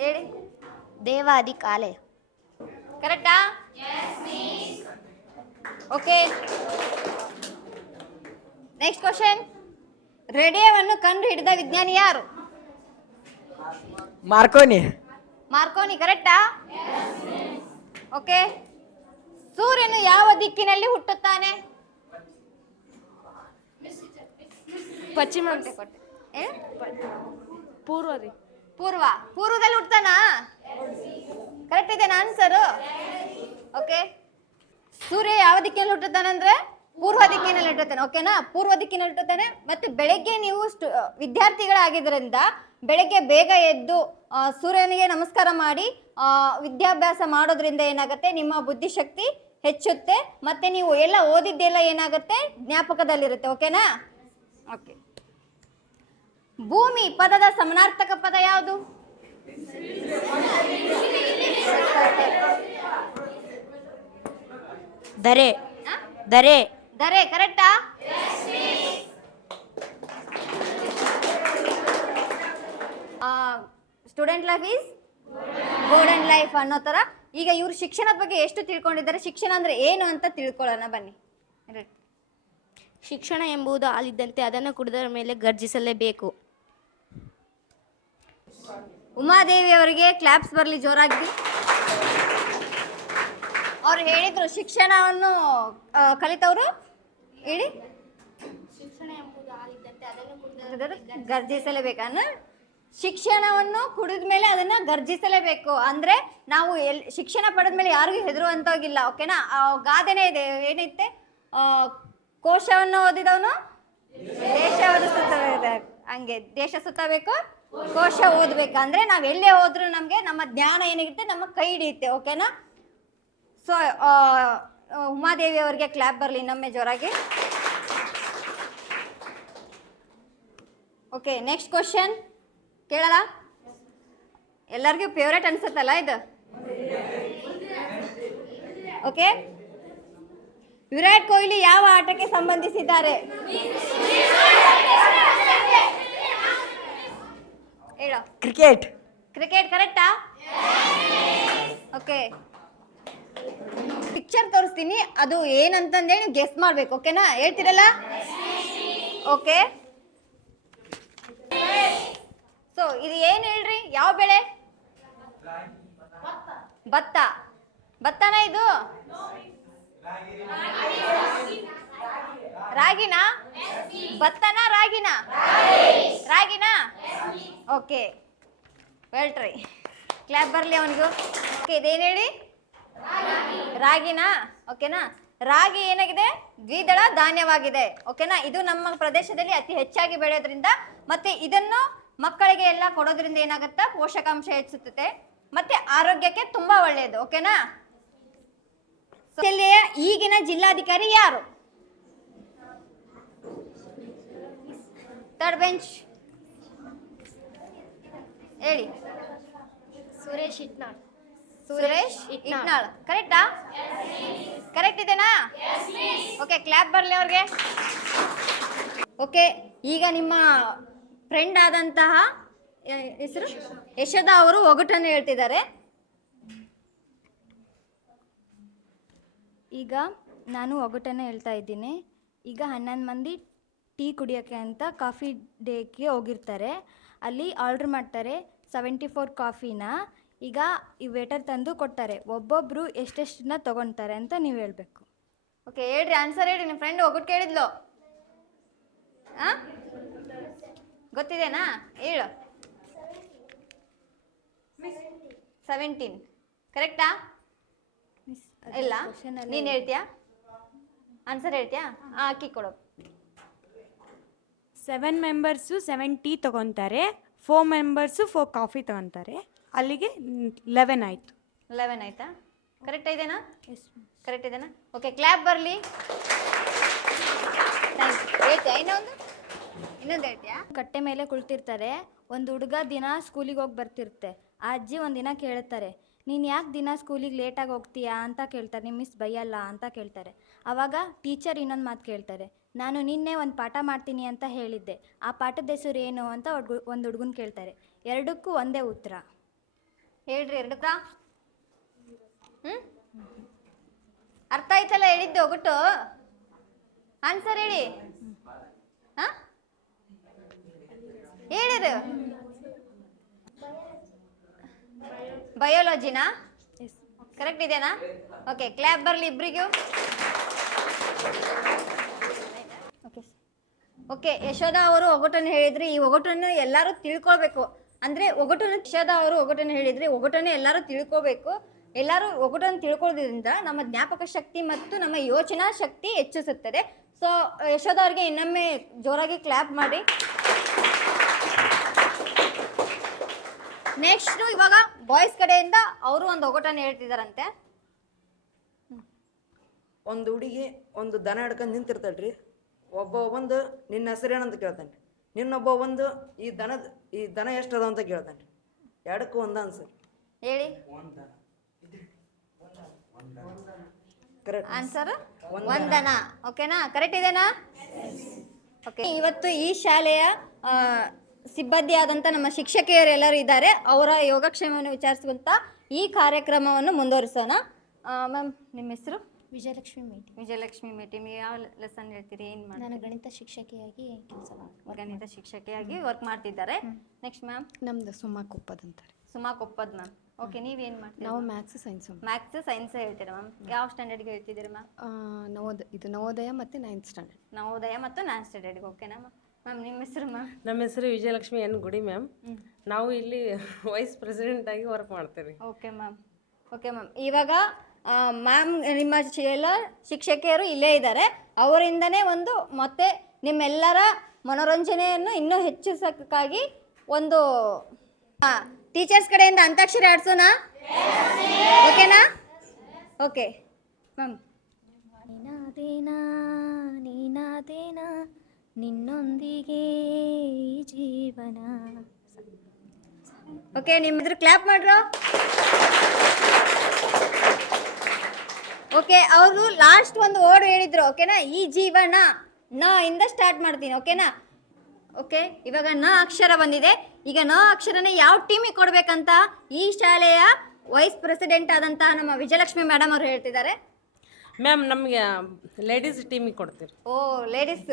ಹೇಳಿ ದೇವಾದಿ ಕಾಲೆ. ಕರೆಕ್ಟಾ ಓಕೆ ನೆಕ್ಸ್ಟ್ ಕ್ವಶನ್ ರೇಡಿಯೋವನ್ನು ಕಂಡು ಹಿಡಿದ ವಿಜ್ಞಾನಿ ಯಾರು? ಮಾರ್ಕೋನಿ. ಮಾರ್ಕೋನಿ ಕರೆಕ್ಟಾ ಓಕೆ ಸೂರ್ಯನು ಯಾವ ದಿಕ್ಕಿನಲ್ಲಿ ಹುಟ್ಟುತ್ತಾನೆ? ಪಶ್ಚಿಮ ಕೊಟ್ಟೆ ಕೊಟ್ಟೆ. ಏ? ಪೂರ್ವ ರೀ. ಪೂರ್ವ. ಪೂರ್ವದಲ್ಲಿ ಹುಟ್ಟತಾನಾ ಕರೆಕ್ಟ್ ಇದೆನಾ ಆನ್ಸರು ಓಕೆ ಸೂರ್ಯ ಯಾವ ದಿಕ್ಕಿನಲ್ಲಿ ಹುಟ್ಟುತ್ತಾನಂದ್ರೆ ಪೂರ್ವ ದಿಕ್ಕಿನಲ್ಲಿ ಹುಟ್ಟುತ್ತಾನೆ ಓಕೆನಾ ಪೂರ್ವ ದಿಕ್ಕಿನಲ್ಲಿ ಹುಟ್ಟುತ್ತಾನೆ ಮತ್ತೆ ಬೆಳಗ್ಗೆ ನೀವು ಸ್ಟು- ವಿದ್ಯಾರ್ಥಿಗಳಾಗಿದ್ದರಿಂದ ಬೆಳಗ್ಗೆ ಬೇಗ ಎದ್ದು ಸೂರ್ಯನಿಗೆ ನಮಸ್ಕಾರ ಮಾಡಿ ವಿದ್ಯಾಭ್ಯಾಸ ಮಾಡೋದ್ರಿಂದ ಏನಾಗುತ್ತೆ? ನಿಮ್ಮ ಬುದ್ಧಿಶಕ್ತಿ ಹೆಚ್ಚುತ್ತೆ ಮತ್ತೆ ನೀವು ಎಲ್ಲ ಓದಿದ್ದೆಲ್ಲ ಏನಾಗುತ್ತೆ? ಜ್ಞಾಪಕದಲ್ಲಿರುತ್ತೆ ಓಕೆನಾ? ಓಕೆ. ಭೂಮಿ ಪದದ ಸಮನಾರ್ಥಕ ಪದ ಯಾವುದು? ದರೆ? ದರೆ. ದರೆ ಕರೆಕ್ಟಾ? Student life is golden life ಅನ್ನೋ ಥರ? ಈಗ ಇವರು ಶಿಕ್ಷಣದ ಬಗ್ಗೆ ಎಷ್ಟು ತಿಳ್ಕೊಂಡಿದ್ದಾರೆ? ಶಿಕ್ಷಣ ಅಂದ್ರೆ ಏನು ಅಂತ ತಿಳ್ಕೊಳ್ಳೋಣ ಬನ್ನಿ. ಶಿಕ್ಷಣ ಎಂಬುದು ಆಲಿದ್ದಂತೆ ಅದನ್ನು ಕುಡಿದರ ಮೇಲೆ ಗರ್ಜಿಸಲೇಬೇಕು. ಉಮಾದೇವಿ ಅವರಿಗೆ ಕ್ಲಾಪ್ಸ್ ಬರಲಿ ಜೋರಾಗಿ. ಅವ್ರು ಹೇಳಿದ್ರು ಶಿಕ್ಷಣವನ್ನು ಆ, ಕಲಿತವರು ಹೇಳಿ. ಗರ್ಜಿಸಲೇಬೇಕನ್ನ ಶಿಕ್ಷಣವನ್ನು ಕುಡಿದ ಮೇಲೆ ಅದನ್ನ ಗರ್ಜಿಸಲೇಬೇಕು ಅಂದ್ರೆ ನಾವು ಎಲ್, ಶಿಕ್ಷಣ ಪಡೆದ ಮೇಲೆ ಯಾರಿಗೂ ಹೆದರುವಂತಾಗಿಲ್ಲ ಓಕೆನಾ? ಆ, ಗಾದೆನೇ ಇದೆ ಏನೈತೆ ಕೋಶವನ್ನು ಓದಿದವನು? ದೇಶವನ್ನು ಹಂಗೆ, ದೇಶ ಸುತ್ತಬೇಕು, ಕೋಶ ಓದ್ಬೇಕು. ಅಂದ್ರೆ ನಾವ್ ಎಲ್ಲೇ ಹೋದ್ರು ನಮ್ಗೆ ನಮ್ಮ ಜ್ಞಾನ ಏನಿರುತ್ತೆ, ನಮ್ಮ ಕೈ ಹಿಡಿಯುತ್ತೆ, ಓಕೆನಾ? ಸೊ ಉಮಾದೇವಿ ಅವರಿಗೆ ಕ್ಲಾಪ್ ಬರಲಿ, ಇನ್ನೊಮ್ಮೆ ಜೋರಾಗಿ. ಓಕೆ ನೆಕ್ಸ್ಟ್ ಕ್ವಶನ್ ಕೇಳಲ್ಲ? ಎಲ್ಲರಿಗೂ ಫೇವ್ರೇಟ್ ಅನ್ಸುತ್ತಲ್ಲ ಇದು? ಓಕೆ ವಿರಾಟ್ ಕೊಹ್ಲಿ ಯಾವ ಆಟಕ್ಕೆ ಸಂಬಂಧಿಸಿದ್ದಾರೆ? ಹೇಳೋ. ಕ್ರಿಕೆಟ್ ಕ್ರಿಕೆಟ್ ಕರೆಕ್ಟಾ ಓಕೆ ಪಿಕ್ಚರ್ ತೋರಿಸ್ತೀನಿ. ಅದು ಏನಂತಂದೇಳಿ ನೀವು ಗೆಸ್ ಮಾಡ್ಬೇಕು ಓಕೆನಾ ಹೇಳ್ತೀರಲ್ಲ? ಓಕೆ ಸೊ ಇದು ಏನು ಹೇಳ್ರಿ? ಯಾವ ಬೆಳೆ? ಭತ್ತ. ಭತ್ತನ ಇದು? ರಾಗಿನಾ? ಭತ್ತನ, ರಾಗಿನಾ? ರಾಗಿನಾ? ಓಕೆ. ಹೇಳ್ರಿ. ಕ್ಲಾಪ್ ಬರಲಿ ಅವನಿಗೂ. ಓಕೆ, ಇದೇನು ಹೇಳಿ? ರಾಗಿನಾ? ಓಕೆನಾ? ರಾಗಿ ಏನಾಗಿದೆ? ದ್ವಿದಳ ಧಾನ್ಯವಾಗಿದೆ. ಓಕೆನಾ? ಇದು ನಮ್ಮ ಪ್ರದೇಶದಲ್ಲಿ ಅತಿ ಹೆಚ್ಚಾಗಿ ಬೆಳೆಯೋದ್ರಿಂದ ಮತ್ತೆ ಇದನ್ನು ಮಕ್ಕಳಿಗೆ ಎಲ್ಲ ಕೊಡೋದ್ರಿಂದ ಏನಾಗುತ್ತಾ? ಪೋಷಕಾಂಶ ಹೆಚ್ಚುತ್ತೆ. ಮತ್ತೆ ಆರೋಗ್ಯಕ್ಕೆ ತುಂಬಾ ಒಳ್ಳೆಯದು ಓಕೆನಾ? ಜಿಲ್ಲೆಯ ಈಗಿನ ಜಿಲ್ಲಾಧಿಕಾರಿ ಯಾರು? ಥರ್ಡ್ ಬೆಂಚ್ ಹೇಳಿ. ಸುರೇಶ್ ಇಟ್ನಾಳ್. ಸುರೇಶ್. ಇಟ್ನಾಳ್. ಕರೆಕ್ಟಾ ಕರೆಕ್ಟ್ ಇದೆನಾ? ಓಕೆ ಕ್ಲಾಪ್ ಬರಲಿ ಅವ್ರಿಗೆ. ಓಕೆ ಈಗ ನಿಮ್ಮ ಫ್ರೆಂಡ್ ಆದಂತಹ ಹೆಸರು? ಯಶೋಧ ಅವರು ಒಗಟನ್ನು ಹೇಳ್ತಿದ್ದಾರೆ. ಈಗ ನಾನು ಒಗಟನ್ನು ಹೇಳ್ತಾ ಇದ್ದೀನಿ. ಈಗ ಹನ್ನೊಂದು ಮಂದಿ ಟೀ ಕುಡಿಯೋಕ್ಕೆ ಅಂತ ಕಾಫಿ ಡೇಗೆ ಹೋಗಿರ್ತಾರೆ. ಅಲ್ಲಿ ಆರ್ಡ್ರ್ ಮಾಡ್ತಾರೆ ಸೆವೆಂಟಿ ಫೋರ್ ಕಾಫಿನ. ಈಗ ಈ ವೇಟರ್ ತಂದು ಕೊಡ್ತಾರೆ. ಒಬ್ಬೊಬ್ಬರು ಎಷ್ಟೆಷ್ಟನ್ನ ತೊಗೊಳ್ತಾರೆ ಅಂತ ನೀವು ಹೇಳಬೇಕು. ಓಕೆ ಹೇಳ್ರಿ ಆನ್ಸರ್ ಹೇಳಿ ನಿಮ್ಮ ಫ್ರೆಂಡ್ ಒಗಟ್ ಕೇಳಿದ್ಲು. ಆ? ಗೊತ್ತಿದೆನಾ? ಹೇಳು. ಸೆವೆಂಟೀನ್ ಕರೆಕ್ಟಾ ಇಲ್ಲ. ನೀನು ಹೇಳ್ತೀಯಾ? ಆನ್ಸರ್ ಹೇಳ್ತೀಯಾ? ಹಾಂ ಅಕ್ಕಿ ಕೊಡು. ಸೆವೆನ್ ಮೆಂಬರ್ಸು ಸೆವೆನ್ ಟೀ ತೊಗೊತಾರೆ ಫೋರ್ ಮೆಂಬರ್ಸು ಫೋರ್ ಕಾಫಿ ತಗೊಂತಾರೆ. ಅಲ್ಲಿಗೆ ಲೆವೆನ್ ಆಯಿತು. ಲೆವೆನ್ ಆಯ್ತಾ? ಕರೆಕ್ಟ್ ಇದೆನಾ? ಕರೆಕ್ಟ್ ಇದೆನಾ? ಓಕೆ ಕ್ಲಾಪ್ ಬರಲಿ. ಥ್ಯಾಂಕ್ ಯು ಹೇಳ್ತೀಯಾ ಇನ್ನೊಂದು ಇನ್ನೊಂದು ಹೇಳ್ತೀಯಾ? ಕಟ್ಟೆ ಮೇಲೆ ಕುಳಿತಿರ್ತಾರೆ. ಒಂದು ಹುಡುಗ ದಿನ ಸ್ಕೂಲಿಗೆ ಹೋಗಿ ಬರ್ತಿರುತ್ತೆ. ಆ ಅಜ್ಜಿ ಒಂದಿನ ಕೇಳುತ್ತಾರೆ ನೀನು ಯಾಕೆ ದಿನ ಸ್ಕೂಲಿಗೆ ಲೇಟಾಗಿ ಹೋಗ್ತೀಯಾ? ಅಂತ ಕೇಳ್ತಾರೆ. ನಿಮ್ಮ ಮಿಸ್ ಬೈಯಲ್ಲ? ಅಂತ ಕೇಳ್ತಾರೆ. ಆವಾಗ ಟೀಚರ್ ಇನ್ನೊಂದು ಮಾತು ಕೇಳ್ತಾರೆ ನಾನು ನಿನ್ನೆ ಒಂದು ಪಾಠ ಮಾಡ್ತೀನಿ ಅಂತ ಹೇಳಿದ್ದೆ. ಆ ಪಾಠದ ಹೆಸರು ಏನು? ಅಂತ ಒಂದು ಹುಡುಗನ ಕೇಳ್ತಾರೆ. ಎರಡಕ್ಕೂ ಒಂದೇ ಉತ್ತರ. ಹೇಳ್ರಿ ಎರಡಕ್ಕ. ಹ್ಞೂ ಅರ್ಥ ಆಯ್ತಲ್ಲ ಹೇಳಿದ್ದು ಒಗಟು? ಆನ್ಸರ್ ಹೇಳಿ ಹಾಂ ಹೇಳಿರು. ಬಯೋಲಜಿನಾ ಕರೆಕ್ಟ್ ಇದೆನಾ? ಓಕೆ ಕ್ಲಾಪ್ ಬರಲಿ ಇಬ್ರಿಗೂ. ಓಕೆ ಓಕೆ ಯಶೋಧ ಅವರು ಒಗಟನ್ನು ಹೇಳಿದ್ರಿ. ಈ ಒಗಟನ್ನು ಎಲ್ಲರೂ ತಿಳ್ಕೊಳ್ಬೇಕು. ಅಂದರೆ ಒಗಟನ್ನು ಯಶೋಧ ಅವರು ಒಗಟನ್ನು ಹೇಳಿದ್ರಿ. ಒಗಟನ್ನು ಎಲ್ಲರೂ ತಿಳ್ಕೊಬೇಕು ಎಲ್ಲರೂ ಒಗಟನ್ನು ತಿಳ್ಕೊಳ್ಳೋದ್ರಿಂದ ನಮ್ಮ ಜ್ಞಾಪಕ ಶಕ್ತಿ ಮತ್ತು ನಮ್ಮ ಯೋಚನಾ ಶಕ್ತಿ ಹೆಚ್ಚಿಸುತ್ತದೆ. ಸೊ ಯಶೋಧ ಅವ್ರಿಗೆ ಇನ್ನೊಮ್ಮೆ ಜೋರಾಗಿ ಕ್ಲಾಪ್ ಮಾಡಿ ನೆಕ್ಸ್ಟ್ ಇವಾಗ ಬಾಯ್ಸ್ ಕಡೆಯಿಂದ ಅವರು ಒಂದು ಒಗಟನ್ನು ಹೇಳ್ತಿದಾರಂತೆ. ಒಂದು ಹುಡುಗಿ ಒಂದು ದನ ಹಿಡ್ಕೊಂಡು ನಿಂತಿರ್ತಾಳ್ರಿ. ಒಬ್ಬ ಒಂದು ನಿನ್ನ ಹೆಸರೇನಂತ ಕೇಳ್ತಾನೆ ನಿನ್ನೊಬ್ಬ ಒಂದು ಈ ದನದ ಈ ದನ ಎಷ್ಟದ ಅಂತ ಕೇಳ್ತಾನೆ ಎರಡಕ್ಕೂ ಒಂದ ಅನ್ಸರ್. ಹೇಳಿ. ಕರೆಕ್ಟ್ ಆನ್ಸರ್ ವಂದನ ಓಕೆನಾ ಕರೆಕ್ಟ್ ಇದೆನಾ? ಓಕೆ ಇವತ್ತು ಈ ಶಾಲೆಯ ಆ, ಸಿಬ್ಬಂದಿ ಆದಂಥ ನಮ್ಮ ಶಿಕ್ಷಕಿಯರೆಲ್ಲರೂ ಇದ್ದಾರೆ. ಅವರ ಯೋಗಕ್ಷೇಮವನ್ನು ವಿಚಾರಿಸುವಂಥ ಈ ಕಾರ್ಯಕ್ರಮವನ್ನು ಮುಂದುವರಿಸೋಣ. ಮ್ಯಾಮ್ ನಿಮ್ಮ ಹೆಸರು? ವಿಜಯಲಕ್ಷ್ಮಿ ಮೇಟಿ. ವಿಜಯಲಕ್ಷ್ಮಿ ಮೇಟಿ. ನೀವು ಯಾವ ಲೆಸನ್ ಹೇಳ್ತೀರಿ? ಏನು ಮಾಡಿ ನಾನು ಗಣಿತ ಶಿಕ್ಷಕಿಯಾಗಿ ಕೆಲಸ ಗಣಿತ ಶಿಕ್ಷಕಿಯಾಗಿ ವರ್ಕ್ ಮಾಡ್ತಿದ್ದಾರೆ. ನೆಕ್ಸ್ಟ್ ಮ್ಯಾಮ್ ನಮ್ದು ಕೊಪ್ಪದ್ ಅಂತಾರೆ ಸುಮಾ ಕೊಪ್ಪದ್ ಮ್ಯಾಮ್ ಓಕೆ ನೀವು ಏನು ಮಾಡ್ತೀರಿ? ನಾವು ಮ್ಯಾಥ್ಸ್ ಸೈನ್ಸ್ ಮ್ಯಾಥ್ಸ್ ಸೈನ್ಸ್ ಹೇಳ್ತೀರಾ ಮ್ಯಾಮ್ ಯಾವ ಸ್ಟ್ಯಾಂಡರ್ಡ್ಗೆ ಹೇಳ್ತಿದ್ದೀರಿ ಮ್ಯಾಮ್ ನವೋದಯ ಇದು ನವೋದಯ ಮತ್ತು ನೈನ್ತ್ ಸ್ಟ್ಯಾಂಡರ್ಡ್ ನವೋದಯ ಮತ್ತು ನೈನ್ತ್ ಸ್ಟ್ಯಾಂಡರ್ಡ್ಗೆ ಓಕೆನಾ ಮ್ಯಾಮ್ ಮ್ಯಾಮ್ ನಿಮ್ಮ ಹೆಸರು ಮ್ಯಾಮ್? ನಮ್ಮ ಹೆಸರು ವಿಜಯಲಕ್ಷ್ಮಿ ಎನ್ ಗುಡಿ ಮ್ಯಾಮ್. ನಾವು ಇಲ್ಲಿ ವೈಸ್ ಪ್ರೆಸಿಡೆಂಟ್ ಆಗಿ ವರ್ಕ್ ಮಾಡ್ತೀವಿ. Okay ma'am. Okay ma'am. ಇವಾಗ ಮ್ಯಾಮ್ ನಿಮ್ಮ ಎಲ್ಲ ಶಿಕ್ಷಕಿಯರು ಇಲ್ಲೇ ಇದ್ದಾರೆ. ಅವರಿಂದನೇ ಒಂದು ಮತ್ತೆ ನಿಮ್ಮೆಲ್ಲರ ಮನೋರಂಜನೆಯನ್ನು ಇನ್ನೂ ಹೆಚ್ಚಿಸೋಕ್ಕಾಗಿ ಒಂದು ಟೀಚರ್ಸ್ ಕಡೆಯಿಂದ ಅಂತಾಕ್ಷರಿ ಆಡ್ಸೋಣ? ಓಕೆನಾ ಓಕೆ ಮ್ಯಾಮ್. ನೀನಾದೇನಾ ನೀನಾದೇನಾ ನಿನ್ನೊಂದಿಗೆ ಈ ಜೀವನ. ಓಕೆ ನಿಮ್ಮಿದ್ರು ಕ್ಲಾಪ್ ಮಾಡ್ರ? ಓಕೆ ಅವರು ಲಾಸ್ಟ್ ಒಂದು ಓಡ್ ಹೇಳಿದ್ರು ಓಕೆನಾ ಈ ಜೀವನ ನ ಇಂದ ಸ್ಟಾರ್ಟ್ ಮಾಡ್ತೀನಿ ಓಕೆನಾ ಓಕೆ ಇವಾಗ ನ ಅಕ್ಷರ ಬಂದಿದೆ. ಈಗ ನ ಅಕ್ಷರನ ಯಾವ ಟೀಮಿಗೆ ಕೊಡ್ಬೇಕಂತ ಈ ಶಾಲೆಯ ವೈಸ್ ಪ್ರೆಸಿಡೆಂಟ್ ಆದಂತಹ ನಮ್ಮ ವಿಜಯಲಕ್ಷ್ಮಿ ಮೇಡಮ್ ಅವರು ಹೇಳ್ತಿದ್ದಾರೆ. ಮ್ಯಾಮ್ ನಮಗೆ ಲೇಡೀಸ್ ಟೀಮಿಗೆ ಕೊಡ್ತೀರಿ oh ladies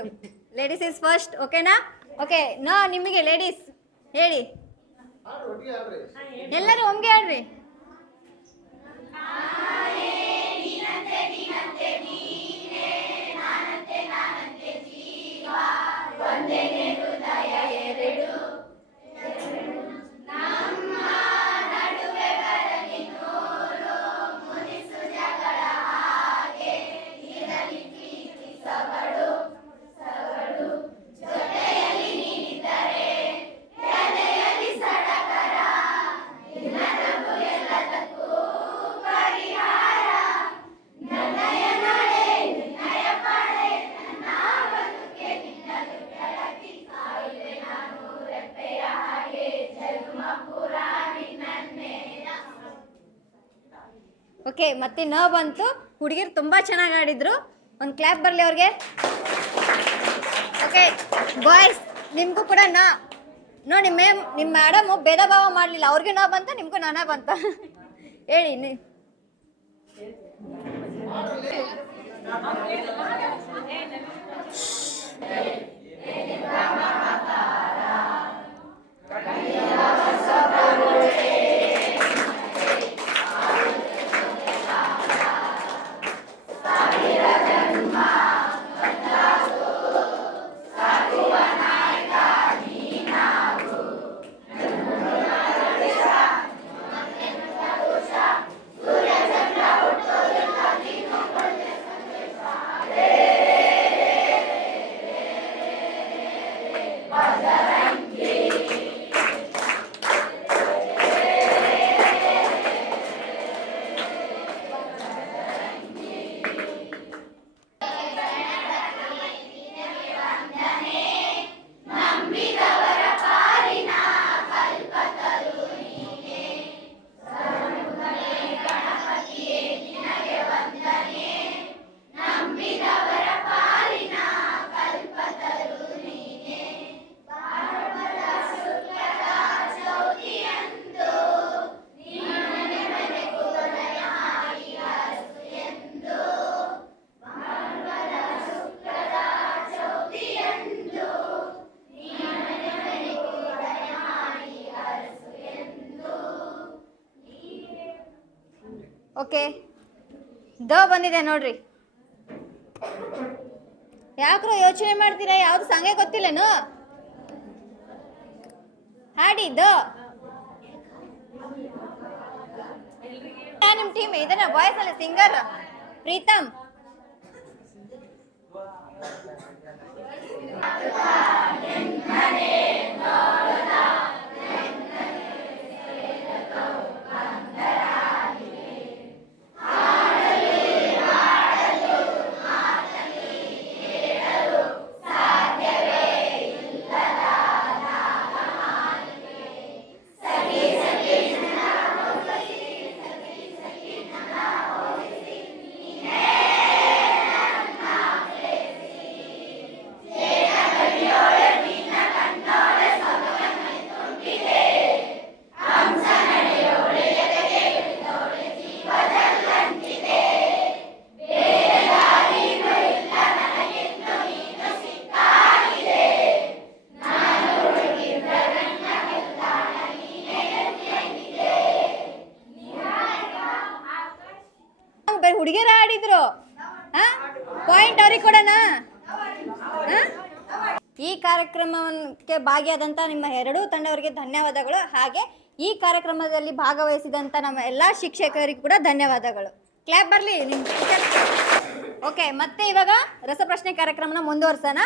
ladies is first ಓಕೆನಾ ಓಕೆ ನಾ ನಿಮಗೆ ಲೇಡೀಸ್ ಹೇಳಿ. ಎಲ್ಲರೂ ಒಮ್ಗೆ ಹೇಳ್ರಿ ಓಕೆ ಮತ್ತೆ ನ ಬಂತು. ಹುಡುಗಿರು ತುಂಬಾ ಚೆನ್ನಾಗಿ ಆಡಿದ್ರು. ಒಂದು ಕ್ಲಾಪ್ ಬರಲಿ ಅವ್ರಿಗೆ. ಓಕೆ ಬಾಯ್ಸ್ ನಿಮಗೂ ಕೂಡ ನಾ. ನೋಡಿ ಮೇಮ್ ನಿಮ್ಮ ಮೇಡಮು ಭೇದ ಭಾವ ಮಾಡಲಿಲ್ಲ. ಅವ್ರಿಗೆ ನಾ ಬಂತ, ನಿಮಗೂ ನಾನೇ ಬಂತ. ಹೇಳಿ, ನೀ ಓಕೆ. ದ ಬಂದಿದೆ ನೋಡ್ರಿ. ಯಾಕ್ರೋ ಯೋಚನೆ ಮಾಡ್ತೀರಾ, ಯಾವ್ದು ಸಂಗೆ ಗೊತ್ತಿಲ್ಲೇನು? ಹಾಡಿ, ದ. ನಿಮ್ಮ ಟೀಮ್ ಇದನ್ನ ಬಾಯ್ಸ್ ಅಲ್ಲ ಸಿಂಗರ್ ಪ್ರೀತಮ್. ಭಾಗಿಯಾದಂಥ ನಿಮ್ಮ ಎರಡೂ ತಂಡವರಿಗೆ ಧನ್ಯವಾದಗಳು. ಹಾಗೆ ಈ ಕಾರ್ಯಕ್ರಮದಲ್ಲಿ ಭಾಗವಹಿಸಿದಂಥ ನಮ್ಮ ಎಲ್ಲ ಶಿಕ್ಷಕರಿಗೂ ಕೂಡ ಧನ್ಯವಾದಗಳು. ಕ್ಲಾಪ್ ಬರಲಿ ನಿಮ್ಮ ಓಕೆ ಮತ್ತೆ ಇವಾಗ ರಸಪ್ರಶ್ನೆ ಕಾರ್ಯಕ್ರಮನ ಮುಂದುವರ್ಸೋಣ.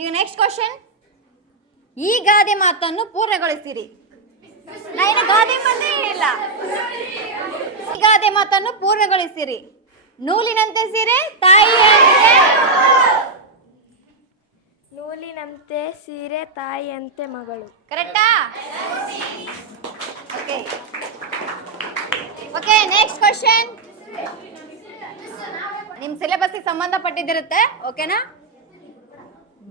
ಈಗ ನೆಕ್ಸ್ಟ್ ಕ್ವಶನ್ ಈ ಗಾದೆ ಮಾತನ್ನು ಪೂರ್ಣಗೊಳಿಸಿರಿ. ಗಾದೆ ಮಾತೇ ಇಲ್ಲ. ಈ ಗಾದೆ ಮಾತನ್ನು ಪೂರ್ಣಗೊಳಿಸಿರಿ. ನೂಲಿನಂತೆ ಸೀರೆ, ತಾಯಿಯಂತೆ. ನೂಲಿನಂತೆ ಸೀರೆ ತಾಯಿಯಂತೆ ಮಗಳು. ಕರೆಕ್ಟಾ? ಓಕೆ ಓಕೆ ನೆಕ್ಸ್ಟ್ ಕ್ವಶನ್ ನಿಮ್ಮ ಸಿಲೆಬಸ್ಗೆ ಸಂಬಂಧಪಟ್ಟಿದ್ದಿರುತ್ತೆ ಓಕೆನಾ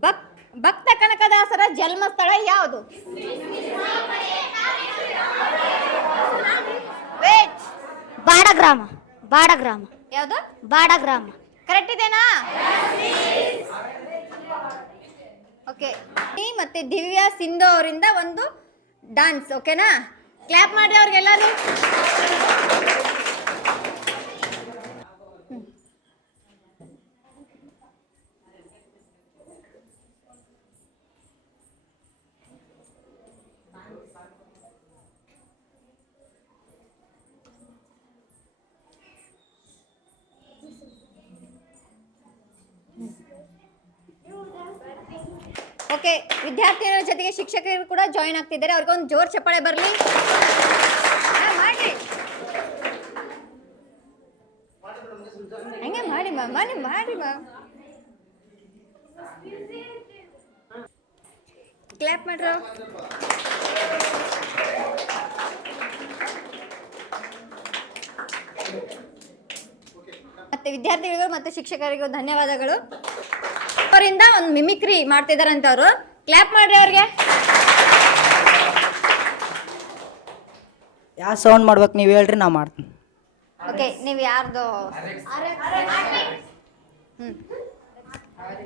ಭಕ್ ಭಕ್ತ ಕನಕದಾಸರ ಜನ್ಮಸ್ಥಳ ಯಾವುದು? ವೇಟ್ ಬಾಡಗ್ರಾಮ ಬಾಡಗ್ರಾಮ. ಯಾವುದು? ಬಾಡಗ್ರಾಮ. ಕರೆಕ್ಟ್ ಇದೆನಾ? ಓಕೆ ಮತ್ತೆ ದಿವ್ಯಾ ಸಿಂಧು ಅವರಿಂದ ಒಂದು ಡಾನ್ಸ್ ಓಕೆನಾ ಕ್ಲಾಪ್ ಮಾಡಿ ಅವ್ರಿಗೆಲ್ಲರೂ ಓಕೆ ವಿದ್ಯಾರ್ಥಿಗಳ ಜೊತೆಗೆ ಶಿಕ್ಷಕರು ಕೂಡ ಜಾಯಿನ್ ಆಗ್ತಿದ್ದಾರೆ. ಅವ್ರಿಗೊಂದು ಜೋರ್ ಚಪ್ಪಾಳೆ ಬರಲಿ. ಮಾಡಿ ಹಂಗೆ ಮಾಡಿ ಮಾ ಮಾಡಿ ಮಾಡಿ ಮಾ ಕ್ಲಾಪ್ ಮಾಡ್ರ. ಮತ್ತೆ ವಿದ್ಯಾರ್ಥಿಗಳಿಗೂ ಮತ್ತು ಶಿಕ್ಷಕರಿಗೂ ಧನ್ಯವಾದಗಳು. ಅವರಿಂದ ಒಂದು ಮಿಮಿಕ್ರಿ ಮಾಡ್ತಿದಾರಂತ ಅವರು ಕ್ಲಾಪ್ ಮಾಡ್ರಿ ಅವ್ರಿಗೆ. ಯಾವ ಸೌಂಡ್ ಮಾಡ್ಬೇಕು ನೀವು ಹೇಳ್ರಿ ನಾ ಮಾಡ್ತೀನಿ. ಓಕೆ ನೀವು ಯಾರ್ದು? ಹ್ಞೂ ಓಕೆ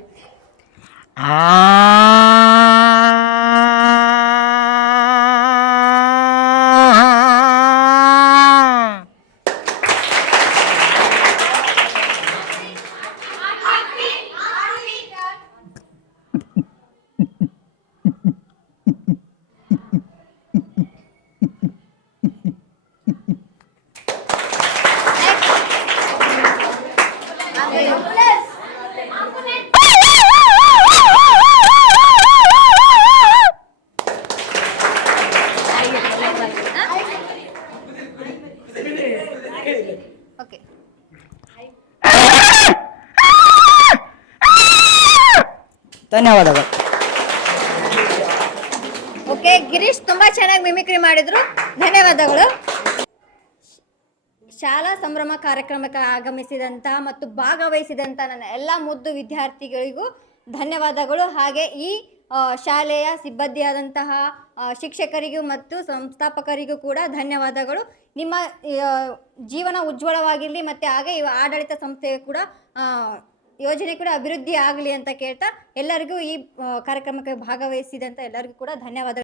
ಧನ್ಯವಾದಗಳು. ಓಕೆ ಗಿರೀಶ್ ತುಂಬಾ ಚೆನ್ನಾಗಿ ಮಿಮಿಕ್ರಿ ಮಾಡಿದ್ರು. ಧನ್ಯವಾದಗಳು. ಶಾಲಾ ಸಂಭ್ರಮ ಕಾರ್ಯಕ್ರಮಕ್ಕೆ ಆಗಮಿಸಿದಂಥ ಮತ್ತು ಭಾಗವಹಿಸಿದಂಥ ನನ್ನ ಎಲ್ಲ ಮುದ್ದು ವಿದ್ಯಾರ್ಥಿಗಳಿಗೂ ಧನ್ಯವಾದಗಳು. ಹಾಗೆ ಈ ಶಾಲೆಯ ಸಿಬ್ಬಂದಿಯಾದಂತಹ ಶಿಕ್ಷಕರಿಗೂ ಮತ್ತು ಸಂಸ್ಥಾಪಕರಿಗೂ ಕೂಡ ಧನ್ಯವಾದಗಳು. ನಿಮ್ಮ ಜೀವನ ಉಜ್ವಲವಾಗಿರಲಿ ಮತ್ತು ಹಾಗೆ ಇವ ಆಡಳಿತ ಸಂಸ್ಥೆ ಕೂಡ ಯೋಜನೆ ಕೂಡ ಅಭಿವೃದ್ಧಿ ಆಗಲಿ ಅಂತ ಕೇಳ್ತಾ ಎಲ್ಲರಿಗೂ ಈ ಕಾರ್ಯಕ್ರಮಕ್ಕೆ ಭಾಗವಹಿಸಿದಂಥ ಎಲ್ಲರಿಗೂ ಕೂಡ ಧನ್ಯವಾದಗಳು